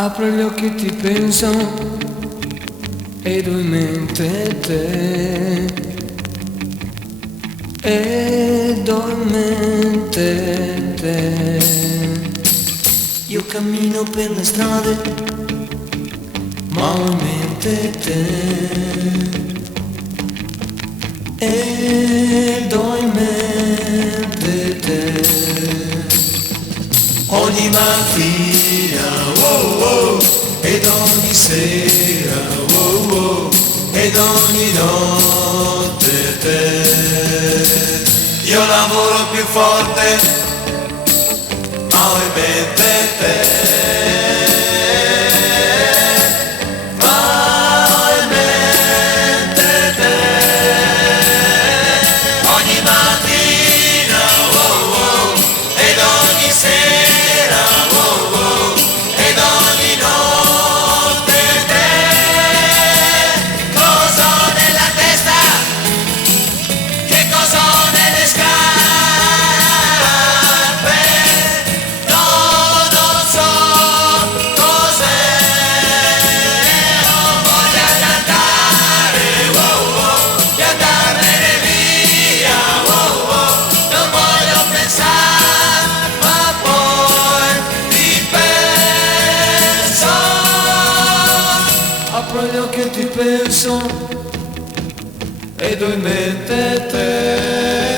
Apro gli occhi e ti penso ed ho in mente te, ed ho in mente te. Io cammino per le strade ma ho in mente te, ed ho in mente te. Ogni mattina, oh oh, ed ogni sera, oh oh, ed ogni notte te. Io lavoro più forte, ma ho in mente te, ma ho in mente te. Ogni mattina, oh oh, ed ogni sera, oh oh, ed ogni notte te. Cosa ho nella testa? Che cosa ho nelle scarpe? No, non so cos'è. Ho voglia di andare, oh oh, di andarmene via, oh oh. Non voglio pensare, ma poi ripenso. Apro gli occhi e ti penso ed ho in mente te.